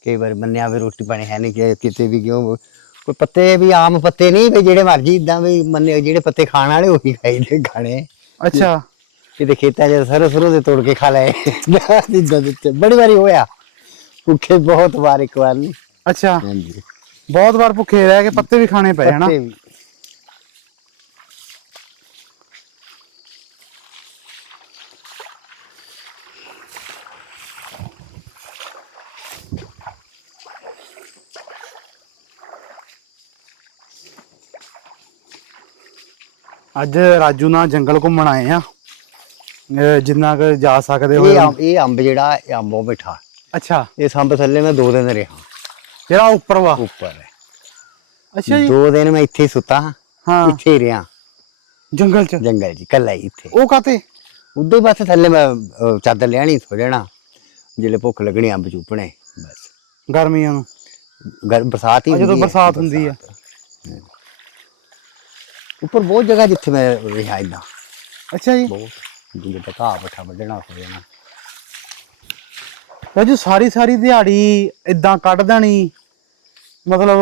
[SPEAKER 2] ਕਈ ਵਾਰ ਮੰਨਿਆ ਵੀ ਰੋਟੀ ਪਾਣੀ ਹੈ ਨਹੀਂ ਕਿ ਕਿਤੇ ਵੀ ਕਿਉਂ ਕੋਈ ਪੱਤੇ ਵੀ ਆਮ ਪੱਤੇ ਨਹੀਂ ਵੀ ਜਿਹੜੇ ਮਰਜ਼ੀ ਇਦਾਂ ਵੀ ਮੰਨੇ ਜਿਹੜੇ ਪੱਤੇ ਖਾਣ ਵਾਲੇ ਉਹੀ ਖਾਈਦੇ ਖਾਣੇ।
[SPEAKER 1] ਅੱਛਾ।
[SPEAKER 2] ਕਿਤੇ ਖੇਤਾਂ 'ਚ ਸਰੋਂ ਸਰੋਂ ਦੇ ਤੋੜ ਕੇ ਖਾ ਲਏ। ਇਦਾਂ ਦਿੱਤੇ ਬੜੀ ਵਾਰੀ ਹੋਇਆ। ਭੁੱਖੇ ਬਹੁਤ ਵਾਰ ਇੱਕ ਵਾਰ ਨਹੀਂ
[SPEAKER 1] ਅੱਛਾ।
[SPEAKER 2] ਹਾਂਜੀ।
[SPEAKER 1] ਬਹੁਤ ਵਾਰ ਭੁੱਖੇ ਰਹਿ ਕੇ ਪੱਤੇ ਵੀ ਖਾਣੇ ਪਏ ਹਨਾ?
[SPEAKER 2] ਪੱਤੇ ਵੀ।
[SPEAKER 1] ਅੱਜ ਰਾਜੂ ਨਾਲ ਜੰਗਲ ਘੁੰਮਣ ਆਏ ਆ। ਜਿੰਨਾ ਕੁ ਜਾ ਸਕਦੇ
[SPEAKER 2] ਇਹ
[SPEAKER 1] ਹੋ
[SPEAKER 2] ਅੰਬ ਇਹ ਅੰਬ ਜਿਹੜਾ ਇਹ ਅੰਬੋਂ ਬਿਠਾ
[SPEAKER 1] ਅੱਛਾ।
[SPEAKER 2] ਇਸ ਅੰਬ ਥੱਲੇ ਮੈਂ ਦੋ ਦਿਨ ਰਿਹਾ।
[SPEAKER 1] ਜਿਹੜਾ ਉੱਪਰ ਵਾ?
[SPEAKER 2] ਉੱਪਰ ਹੈ।
[SPEAKER 1] ਅੱਛਾ ਜੀ।
[SPEAKER 2] ਦੋ ਦਿਨ ਮੈਂ ਇੱਥੇ ਹੀ ਸੁੱਤਾ। ਹਾਂ।
[SPEAKER 1] ਹਾਂ
[SPEAKER 2] ਇੱਥੇ ਹੀ ਰਿਹਾ।
[SPEAKER 1] ਜੰਗਲ ਚ?
[SPEAKER 2] ਜੰਗਲ 'ਚ ਇਕੱਲਾ ਹੀ ਇੱਥੇ।
[SPEAKER 1] ਉਹ ਕਾਤੇ
[SPEAKER 2] ਉਦੋਂ ਹੀ ਬਸ ਥੱਲੇ ਮੈਂ ਅਹ, ਚਾਦਰ ਲੈਣੀ ਸੋ ਜਾਣਾ ਜਿਹੜੇ ਭੁੱਖ ਲੱਗਣੀ ਅੰਬ ਚੂਪਣੇ ਬਸ।
[SPEAKER 1] ਗਰਮੀਆਂ ਨੂੰ।
[SPEAKER 2] ਗਰ ਬਰਸਾਤ ਹੀ
[SPEAKER 1] ਆ ਜਦੋਂ
[SPEAKER 2] ਹੁੰਦੀ ਹੈ,
[SPEAKER 1] ਬਰਸਾਤ ਹੁੰਦੀ ਹੈ।
[SPEAKER 2] ਬਰਸਾਤ। ਉੱਪਰ ਬਹੁਤ ਜਗ੍ਹਾ ਜਿੱਥੇ ਮੈਂ ਰਿਹਾ ਇਦਾਂ
[SPEAKER 1] ਅੱਛਾ ਜੀ।
[SPEAKER 2] ਬਹੁਤ ਜਿੱਥੇ ਤੱਕ ਘਾਹ ਪੱਠਾ ਵੱਢਣਾ ਹੋ ਜਾਣਾ
[SPEAKER 1] ਰਾਜੂ ਸਾਰੀ ਸਾਰੀ ਦਿਹਾੜੀ ਇਦਾਂ ਕੱਢ ਦੇਣੀ ਮਤਲਬ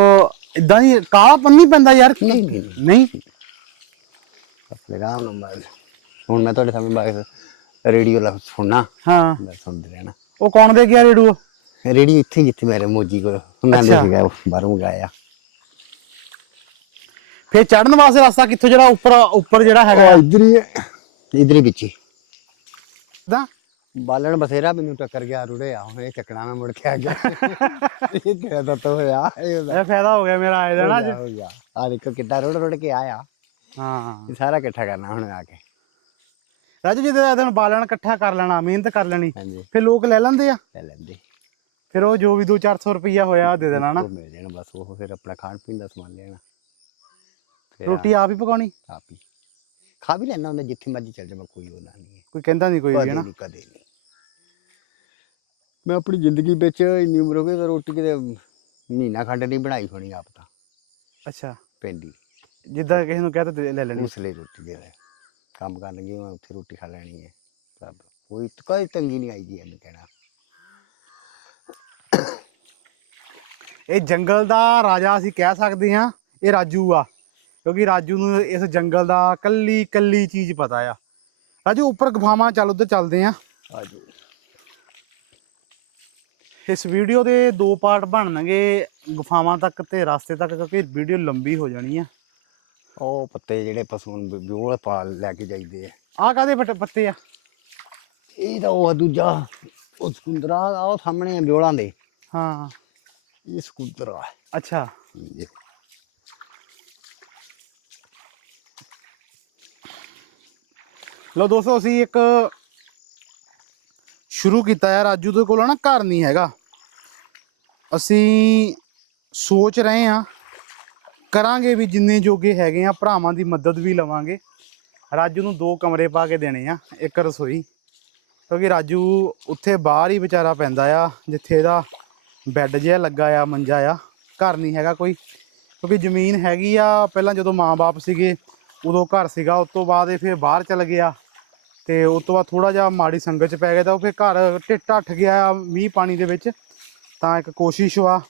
[SPEAKER 1] ਇਦਾਂ ਹੀ ਕਾਲਾ ਪੰਨੀ ਪੈਂਦਾ ਯਾਰ।
[SPEAKER 2] ਨਹੀਂ, ਨਹੀਂ, ਆਪਣੇ ਆਰਾਮ ਨਾਲ ਬਸ ਹੁਣ ਮੈਂ ਤੁਹਾਡੇ ਸਾਹਮਣੇ ਬਾਅਦ ਰੇਡੀਓ ਲਾ ਸੁਣਨਾ।
[SPEAKER 1] ਹਾਂ।
[SPEAKER 2] ਮੈਂ ਸੁਣਦੇ ਰਹਿਣਾ।
[SPEAKER 1] ਉਹ ਕੌਣ ਦੇ ਗਿਆ ਰੇਡੂ
[SPEAKER 2] ਰੇਡੀਓ ਇੱਥੇ ਜਿੱਥੇ ਮੇਰੇ ਮੋਜੀ ਕੋਲ। ਉਹਨਾਂ ਦੇ। ਸੀਗਾ ਬਾਹਰੋਂ ਮੰਗਾਇਆ।
[SPEAKER 1] ਫੇਰ ਚੜਨ ਵਾਸਤੇ ਰਸਤਾ ਕਿੱਥੋਂ ਜਿਹੜਾ ਉੱਪਰ ਉੱਪਰ ਜਿਹੜਾ ਹੈਗਾ
[SPEAKER 2] ਇਧਰ ਹੀ ਇਧਰ ਹੀ ਵਿੱਚ ਹੀ
[SPEAKER 1] ਇਦਾਂ
[SPEAKER 2] ਬਾਲਣ ਬਥੇਰਾ ਮੈਨੂੰ ਟੱਕਰ ਗਿਆ ਰੁੜੇ ਆ। ਹੁਣ ਇਹ ਚੱਕਣਾ ਨਾ ਮੁੜ ਕੇ ਆ ਗਿਆ। ਇਹ ਕਿਹਦਾ ਤਾਂ ਹੋਇਆ? ਇਹ ਉਹਦਾ
[SPEAKER 1] ਇਹ ਫਾਇਦਾ ਹੋ ਗਿਆ ਮੇਰਾ ਆਏ ਦਾ ਨਾ ਅੱਜ।
[SPEAKER 2] ਹੋ ਗਿਆ ਆ ਦੇਖੋ ਕਿੱਦਾਂ ਰੁੜ ਰੁੜ ਕੇ ਆਇਆ।
[SPEAKER 1] ਹਾਂ।
[SPEAKER 2] ਇਹ ਸਾਰਾ ਇਕੱਠਾ ਕਰਨਾ ਹੁਣ ਆ ਕੇ।
[SPEAKER 1] ਰਾਜੂ ਜਿਹਦੇ ਦਿਨ ਬਾਲਣ ਇਕੱਠਾ ਕਰ ਲੈਣਾ ਮਿਹਨਤ ਕਰ ਲੈਣੀ
[SPEAKER 2] ਹਾਂਜੀ।
[SPEAKER 1] ਫਿਰ ਲੋਕ ਲੈ ਲੈਂਦੇ ਆ?
[SPEAKER 2] ਲੈ ਲੈਂਦੇ।
[SPEAKER 1] ਫਿਰ ਉਹ ਜੋ ਵੀ 2-400 ਰੁਪਈਆ ਹੋਇਆ ਦੇ ਦੇਣਾ ਨਾ।
[SPEAKER 2] ਉਹ ਮਿਲ ਜਾਣਾ ਬਸ ਉਹ ਫਿਰ ਆਪਣਾ ਖਾਣ ਪੀਣ ਦਾ ਸਮਾਨ ਲੈਣਾ।
[SPEAKER 1] ਰੋਟੀ ਆਪ ਹੀ ਪਕਾਉਣੀ?
[SPEAKER 2] ਆਪ ਹੀ। ਖਾ ਵੀ ਲੈਣਾ ਹੁੰਦਾ ਜਿੱਥੇ ਮਰਜ਼ੀ ਚੱਲ ਜਾ ਮੈਂ ਕੋਈ ਉਹਨਾਂ ਨਹੀਂ ਹੈ।
[SPEAKER 1] ਕੋਈ ਕਹਿੰਦਾ ਨਹੀਂ ਕੋਈ ਵੀ ਹੈ ਨਾ
[SPEAKER 2] ਕਦੇ ਨਹੀਂ। ਮੈਂ ਆਪਣੀ ਜ਼ਿੰਦਗੀ ਵਿੱਚ ਇੰਨੀ ਉਮਰ ਹੋ ਗਈ ਤਾਂ ਰੋਟੀ ਕਿਤੇ ਮਹੀਨਾ ਖੰਡ ਨਹੀਂ ਬਣਾਈ ਹੋਣੀ ਆਪ ਤਾਂ।
[SPEAKER 1] ਅੱਛਾ।
[SPEAKER 2] ਪੈਂਦੀ
[SPEAKER 1] ਜਿੱਦਾਂ ਕਿਸੇ ਨੂੰ ਕਹਤਾ ਤੇ ਲੈ ਲੈਣੀ।
[SPEAKER 2] ਉਸਲੇ ਰੋਟੀ ਦੇ ਲੈ। ਕੰਮ ਕਰਨ ਲੱਗੇ ਮੈਂ ਉੱਥੇ ਰੋਟੀ ਖਾ ਲੈਣੀ ਹੈ। ਸਭ। ਕੋਈ ਕੋਈ ਤੰਗੀ ਨਹੀਂ ਆਈ ਜੀ ਇਹਨੂੰ ਕਹਿਣਾ।
[SPEAKER 1] ਇਹ ਜੰਗਲ ਦਾ ਰਾਜਾ ਅਸੀਂ ਕਹਿ ਸਕਦੇ ਹਾਂ ਇਹ ਰਾਜੂ ਆ। ਕਿਉਂਕਿ ਰਾਜੂ ਨੂੰ ਇਸ ਜੰਗਲ ਦਾ ਕੱਲੀ ਕੱਲੀ ਚੀਜ਼ ਪਤਾ ਆ। ਰਾਜੂ ਉੱਪਰ ਗੁਫਾਵਾਂ ਚੱਲ ਉੱਧਰ ਚੱਲਦੇ ਆ।
[SPEAKER 2] ਆਜੋ।
[SPEAKER 1] ਇਸ ਵੀਡੀਓ ਦੇ ਦੋ ਪਾਰਟ ਬਣਨਗੇ। ਗੁਫਾਵਾਂ ਤੱਕ ਤੇ ਰਸਤੇ ਤੱਕ ਕਿਉਂਕਿ ਵੀਡੀਓ ਲੰਬੀ ਹੋ ਜਾਣੀ ਆ।
[SPEAKER 2] ਉਹ ਪੱਤੇ ਜਿਹੜੇ ਪਸ਼ੂ ਨੂੰ ਪਾ ਲੈ ਕੇ ਜਾਈਦੇ ਆ।
[SPEAKER 1] ਆਹ ਕਾਦੇ ਪੱਤੇ ਆ?
[SPEAKER 2] ਇਹ ਤਾਂ ਉਹ ਆ ਦੂਜਾ ਉਹ ਸਕੁੰਦਰਾ ਆ ਉਹ ਸਾਹਮਣੇ ਆ ਬਿਓਲਾਂ ਦੇ।
[SPEAKER 1] ਹਾਂ।
[SPEAKER 2] ਇਹ ਸਕੁੰਦਰਾ।
[SPEAKER 1] ਅੱਛਾ। ਲਓ ਦੋਸਤੋ, ਅਸੀਂ ਇੱਕ ਸ਼ੁਰੂ ਕੀਤਾ ਹੈ ਰਾਜੂ ਦੇ ਕੋਲ ਨਾ ਘਰ ਨਹੀਂ ਹੈਗਾ। ਅਸੀਂ ਸੋਚ ਰਹੇ ਹਾਂ, ਕਰਾਂਗੇ ਵੀ ਜਿੰਨੇ ਜੋਗੇ ਹੈਗੇ ਆ, ਭਰਾਵਾਂ ਦੀ ਮਦਦ ਵੀ ਲਵਾਂਗੇ। ਰਾਜੂ ਨੂੰ ਦੋ ਕਮਰੇ ਪਾ ਕੇ ਦੇਣੇ ਆ, ਇੱਕ ਰਸੋਈ। ਕਿਉਂਕਿ ਰਾਜੂ ਉੱਥੇ ਬਾਹਰ ਹੀ ਵਿਚਾਰਾ ਪੈਂਦਾ ਆ, ਜਿੱਥੇ ਇਹਦਾ ਬੈੱਡ ਜਿਹਾ ਲੱਗਾ ਆ, ਮੰਜਾ ਆ, ਘਰ ਨਹੀਂ ਹੈਗਾ ਕੋਈ। ਕਿਉਂਕਿ ਜ਼ਮੀਨ ਹੈਗੀ ਆ, ਪਹਿਲਾਂ ਜਦੋਂ ਮਾਂ-ਬਾਪ ਸੀਗੇ, ਉਦੋਂ ਘਰ ਸੀਗਾ, ਉਸ ਤੋਂ ਬਾਅਦ ਇਹ ਫਿਰ ਬਾਹਰ ਚਲ ਗਿਆ। ਤੇ ਉਸ ਤੋਂ ਬਾਅਦ ਥੋੜਾ ਜਿਹਾ ਮਾੜੀ ਸੰਗਤ ਚ ਪੈ ਗਿਆ ਤਾਂ ਉਹ ਫਿਰ ਘਰ ਢਿੱਟ ਅੱਠ ਗਿਆ ਮੀਂਹ ਪਾਣੀ ਦੇ ਵਿੱਚ। ਤਾਂ ਇੱਕ ਕੋਸ਼ਿਸ਼ ਵਾ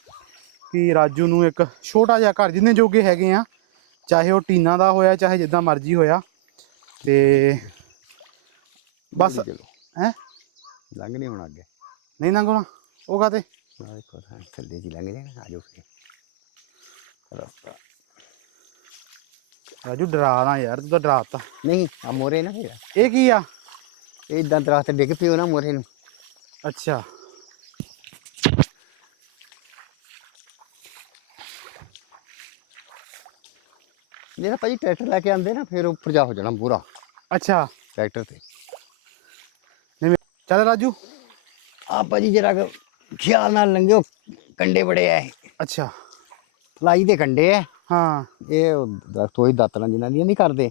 [SPEAKER 1] ਕਿ ਰਾਜੂ ਨੂੰ ਇੱਕ ਛੋਟਾ ਜਿਹਾ ਘਰ ਜਿੰਨੇ ਜੋਗੇ ਹੈਗੇ ਆ ਚਾਹੇ ਉਹ ਟੀਨਾ ਦਾ ਹੋਇਆ ਚਾਹੇ ਜਿੱਦਾਂ ਮਰਜ਼ੀ ਹੋਇਆ ਤੇ ਬਸ। ਹੈ?
[SPEAKER 2] ਲੰਘ ਨਹੀਂ ਹੋਣਾ ਅੱਗੇ।
[SPEAKER 1] ਨਹੀਂ ਲੰਘਣਾ? ਉਹ ਕਾਤੇ
[SPEAKER 2] ਆ ਦੇਖੋ ਥੱਲੇ ਜੀ ਲੰਘ ਜਾਣਾ ਆਜੋ ਫਿਰ। ਰਸਤਾ।
[SPEAKER 1] ਰਾਜੂ ਡਰਾ ਨਾ ਯਾਰ ਤੂੰ ਤਾਂ ਡਰਾਤਾ।
[SPEAKER 2] ਨਹੀਂ ਆ ਮੋਰੇ ਨਾ ਫਿਰ।
[SPEAKER 1] ਇਹ ਕੀ ਆ?
[SPEAKER 2] ਇਹ ਇਦਾਂ ਦਰਖਤ ਡਿੱਗ ਪਿਓ ਨਾ ਮੋਰੇ ਨੂੰ।
[SPEAKER 1] ਅੱਛਾ।
[SPEAKER 2] ਜਿਹੜਾ ਭਾਜੀ ਟਰੈਕਟਰ ਲੈ ਕੇ ਆਂਦੇ ਨਾ ਫਿਰ ਉੱਪਰ ਜਾ ਹੋ ਜਾਣਾ ਪੂਰਾ
[SPEAKER 1] ਅੱਛਾ।
[SPEAKER 2] ਟਰੈਕਟਰ ਤੇ।
[SPEAKER 1] ਨਹੀਂ ਚੱਲ ਰਾਜੂ।
[SPEAKER 2] ਆ ਭਾਜੀ ਜਰਾ ਖਿਆਲ ਨਾਲ ਲੰਘਿਓ। ਕੰਡੇ ਬੜੇ ਆ।
[SPEAKER 1] ਅੱਛਾ।
[SPEAKER 2] ਫਲਾਈ ਦੇ ਕੰਡੇ ਆ।
[SPEAKER 1] ਹਾਂ।
[SPEAKER 2] ਇਹ ਦਰਖਤ ਉਹੀ ਦਾਤਰਾਂ ਜਿਨ੍ਹਾਂ ਦੀਆਂ ਨਹੀਂ ਕਰਦੇ।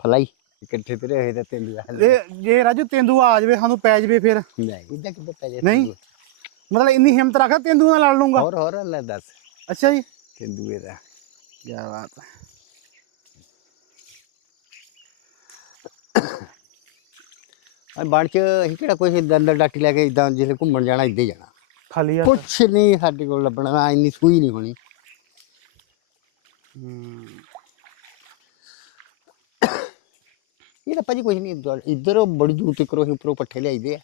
[SPEAKER 2] ਫਲਾਈ। ਇਕੱਠੇ ਤੇ ਰਹੇ ਤੇ ਤੇਂਦੂਆ
[SPEAKER 1] ਇਹ ਜੇ ਰਾਜੂ ਤੇਂਦੂ ਆ ਜਾਵੇ ਸਾਨੂੰ ਪੈ ਜਾਵੇ ਫਿਰ।
[SPEAKER 2] ਨਹੀਂ ਇਦਾਂ ਕਿੱਦਾਂ ਪੈ ਜਾਏ
[SPEAKER 1] ਨਹੀਂ। ਮਤਲਬ ਇੰਨੀ ਹਿੰਮਤ ਰੱਖ ਤੇਂਦੂ ਨਾਲ ਲੜ ਲੂੰਗਾ
[SPEAKER 2] ਹੋਰ ਹੋਰ ਲੈ ਦੱਸ।
[SPEAKER 1] ਅੱਛਾ ਜੀ।
[SPEAKER 2] ਤੇਂਦੂਏ ਦਾ
[SPEAKER 1] ਕੀ ਬਾਤ ਹੈ
[SPEAKER 2] ਆ ਬਣ ਚ ਅਸੀਂ ਕਿਹੜਾ ਕੋਈ ਦੰਦਰ ਡਾਟੀ ਲੈ ਕੇ ਇਦਾਂ ਜਿਵੇਂ ਘੁੰਮਣ ਜਾਣਾ ਇੱਦਾਂ ਹੀ ਜਾਣਾ।
[SPEAKER 1] ਖਾਲੀ ਹੱਥ।
[SPEAKER 2] ਕੁਛ ਨਹੀਂ ਸਾਡੇ ਕੋਲ ਲੱਭਣਾ ਇੰਨੀ ਸੂਈ ਨਹੀਂ ਹੋਣੀ। ਇਹ ਤਾਂ ਭਾਜੀ ਕੁਛ ਨਹੀਂ ਇੱਧਰ- ਬੜੀ ਦੂਰ ਤੱਕ ਰੋਹੀ ਉੱਪਰੋਂ ਪੱਠੇ ਲਿਆਈਦੇ ਆ।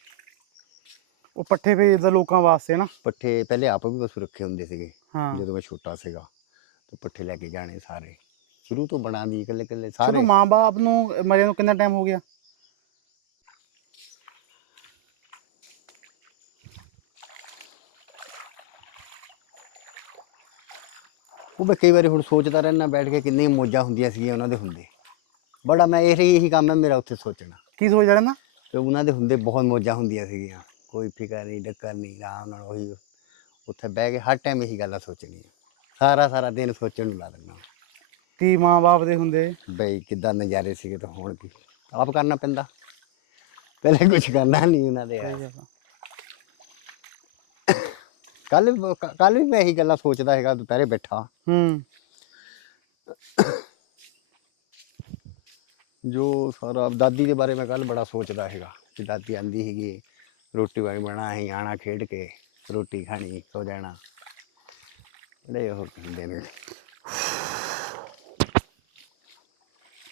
[SPEAKER 1] ਉਹ ਪੱਠੇ ਭੇਜਦਾ ਲੋਕਾਂ ਵਾਸਤੇ ਨਾ।
[SPEAKER 2] ਪੱਠੇ ਪਹਿਲੇ ਆਪ ਵੀ ਬਸ ਰੱਖੇ ਹੁੰਦੇ ਸੀਗੇ
[SPEAKER 1] ਹਾਂ।
[SPEAKER 2] ਜਦੋਂ ਮੈਂ ਛੋਟਾ ਸੀਗਾ ਤੇ ਪੱਠੇ ਲੈ ਕੇ ਜਾਣੇ ਸਾਰੇ। ਸ਼ੁਰੂ ਤੋਂ ਬਣਾ ਦੀ ਇਕੱਲੇ ਇਕੱਲੇ ਸਾਰੇ
[SPEAKER 1] ਮਾਂ-ਬਾਪ ਨੂੰ ਮਰੇ ਨੂੰ ਕਿੰਨਾ ਟਾਈਮ ਹੋ ਗਿਆ?
[SPEAKER 2] ਉਹ ਮੈਂ ਕਈ ਵਾਰੀ ਹੁਣ ਸੋਚਦਾ ਰਹਿਣਾ ਬੈਠ ਕੇ ਕਿੰਨੀ ਮੋਜਾਂ ਹੁੰਦੀਆਂ ਸੀਗੀਆਂ ਉਹਨਾਂ ਦੇ ਹੁੰਦੇ। ਬੜਾ ਮੈਂ ਇਹ ਇਹੀ ਕੰਮ ਹੈ ਮੇਰਾ ਉੱਥੇ ਸੋਚਣਾ।
[SPEAKER 1] ਕੀ ਸੋਚਦਾ ਰਹਿੰਦਾ?
[SPEAKER 2] ਤੇ ਉਹਨਾਂ ਦੇ ਹੁੰਦੇ ਬਹੁਤ ਮੌਜਾਂ ਹੁੰਦੀਆਂ ਸੀਗੀਆਂ। ਕੋਈ ਫਿਕਰ ਨਹੀਂ ਡੱਕਰ ਨਹੀਂ ਆਰਾਮ ਨਾਲ ਉਹੀ ਉੱਥੇ ਬਹਿ ਕੇ ਹਰ ਟਾਈਮ ਇਹੀ ਗੱਲਾਂ ਸੋਚਣੀਆਂ। ਸਾਰਾ ਸਾਰਾ ਦਿਨ ਸੋਚਣ ਨੂੰ ਲਾ ਦਿੰਦਾ
[SPEAKER 1] ਕੀ ਮਾਂ-ਬਾਪ ਦੇ ਹੁੰਦੇ?
[SPEAKER 2] ਬਈ ਕਿੱਦਾਂ ਨਜ਼ਾਰੇ ਸੀਗੇ ਤੇ ਹੁਣ ਕੀ? ਆਪ ਕਰਨਾ ਪੈਂਦਾ। ਪਹਿਲੇ ਕੁਝ ਕਰਨਾ ਨਹੀਂ ਉਹਨਾਂ ਦੇ ਕੱਲ ਕੱਲ ਵੀ ਮੈਂ ਇਹੀ ਗੱਲਾਂ ਸੋਚਦਾ ਹੈਗਾ ਦੁਪਹਿਰੇ ਬੈਠਾ।
[SPEAKER 1] ਹੂੰ।
[SPEAKER 2] ਜੋ ਸਾਰਾ ਦਾਦੀ ਦੇ ਬਾਰੇ ਮੈਂ ਕੱਲ ਬੜਾ ਸੋਚਦਾ ਹੈਗਾ ਕਿ ਦਾਦੀ ਆਂਦੀ ਹੈਗੀ ਰੋਟੀ ਵਾਲੀ ਬਣਾ ਹੀ ਆਣਾ ਖੇਡ ਕੇ ਰੋਟੀ ਖਾਣੀ ਸੋ ਜਾਣਾ। ਬੜੇ ਉਹ ਕਹਿੰਦੇ ਨੇ।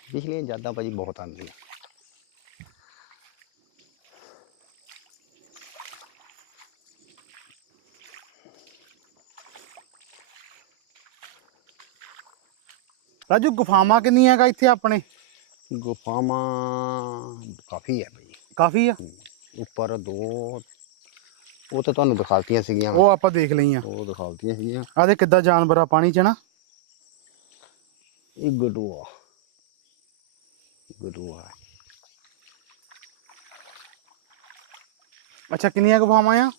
[SPEAKER 2] ਪਿਛਲੀਆਂ ਯਾਦਾਂ ਭਾਜੀ ਬਹੁਤ ਆਉਂਦੀਆਂ।
[SPEAKER 1] ਰਾਜੂ ਗੁਫਾਵਾਂ ਕਿੰਨੀਆਂ ਹੈਗਾ ਇੱਥੇ ਆਪਣੇ?
[SPEAKER 2] ਗੁਫਾਵਾਂ ਕਾਫੀ ਹੈ ਭਾਈ
[SPEAKER 1] ਕਾਫੀ ਆ?
[SPEAKER 2] ਉੱਪਰ ਦੋ ਉਹ ਤਾਂ ਤੁਹਾਨੂੰ ਦਿਖਾਲਤੀਆਂ ਸੀਗੀਆਂ।
[SPEAKER 1] ਉਹ ਆਪਾਂ ਦੇਖ ਲਈਆਂ।
[SPEAKER 2] ਉਹ ਦਿਖਾਲਤੀਆਂ ਸੀਗੀਆਂ।
[SPEAKER 1] ਆ ਦੇ ਕਿੱਦਾਂ ਜਾਨਵਰ ਆ ਪਾਣੀ 'ਚ ਨਾ।
[SPEAKER 2] ਇਹ ਗਡੂਆ। ਗਡੂਆ
[SPEAKER 1] ਅੱਛਾ ਕਿੰਨੀਆਂ ਗੁਫਾਵਾਂ ਆ?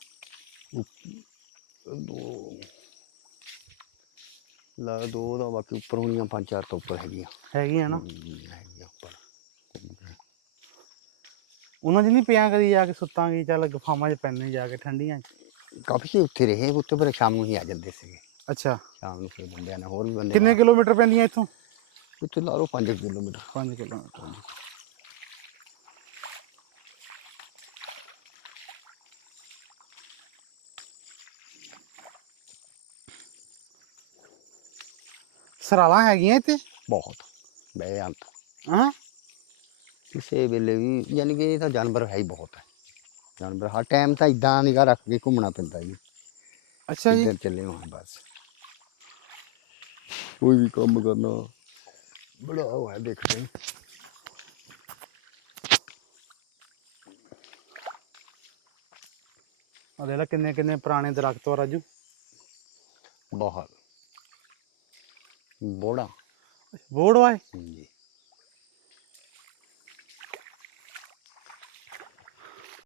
[SPEAKER 2] ਦੋ। ਲਾ ਦੋ ਦਾ ਬਾਕੀ ਉੱਪਰ ਹੋਣੀਆਂ ਪੰਜ ਚਾਰ ਤੋਂ ਉੱਪਰ ਹੈਗੀਆਂ।
[SPEAKER 1] ਹੈਗੀਆਂ ਨਾ?
[SPEAKER 2] ਹੈਗੀਆਂ ਉੱਪਰ।
[SPEAKER 1] ਉਹਨਾਂ ਨਹੀਂ ਪਿਆ ਕਦੀ ਜਾ ਕੇ ਸੁੱਤਾਂਗੇ ਚੱਲ ਗੁਫਾਵਾਂ 'ਚ ਪੈਣੇ ਜਾ ਕੇ ਠੰਡੀਆਂ 'ਚ।
[SPEAKER 2] ਕਾਫੀ ਸੀ ਉੱਥੇ ਰਹੇ ਉੱਥੇ ਪਰ ਸ਼ਾਮ ਨੂੰ ਹੀ ਆ ਜਾਂਦੇ ਸੀਗੇ।
[SPEAKER 1] ਅੱਛਾ।
[SPEAKER 2] ਸ਼ਾਮ ਨੂੰ ਫਿਰ ਬੰਦਿਆਂ ਨੇ ਹੋਰ ਵੀ ਬੰਦੇ
[SPEAKER 1] ਕਿੰਨੇ ਕਿਲੋਮੀਟਰ ਪੈਂਦੀਆਂ ਇੱਥੋਂ?
[SPEAKER 2] ਉੱਥੇ ਲਾ ਲਓ 5 ਕਿਲੋਮੀਟਰ।
[SPEAKER 1] 5 ਕਿਲੋਮੀਟਰ। ਸਰਾਲਾਂ ਹੈਗੀਆਂ ਇੱਥੇ
[SPEAKER 2] ਬਹੁਤ ਬੇਅੰਤ
[SPEAKER 1] ਹਾਂ
[SPEAKER 2] ਕਿਸੇ ਵੇਲੇ ਵੀ ਯਾਨੀ ਕਿ ਇਹ ਤਾਂ ਜਾਨਵਰ ਹੈ ਹੀ ਬਹੁਤ ਹੈ। ਜਾਨਵਰ ਹਰ ਟਾਈਮ ਤਾਂ ਇਦਾਂ ਨਿਗਾਹ ਰੱਖ ਕੇ ਘੁੰਮਣਾ ਪੈਂਦਾ ਜੀ।
[SPEAKER 1] ਅੱਛਾ ਜੀ।
[SPEAKER 2] ਇੱਧਰ ਚੱਲੇ ਹਾਂ ਬਸ। ਕੋਈ ਵੀ ਕੰਮ ਕਰਨਾ ਬੜਾ ਉਹ ਹੈ ਦੇਖਦੇ
[SPEAKER 1] ਆ ਦੇਖ ਲੈ ਕਿੰਨੇ ਕਿੰਨੇ ਪੁਰਾਣੇ ਦਰਖਤ ਆ ਰਾਜੂ।
[SPEAKER 2] ਬਹੁਤ। ਬੋੜਾ।
[SPEAKER 1] ਬੋੜ ਵਾਏ?
[SPEAKER 2] ਜੀ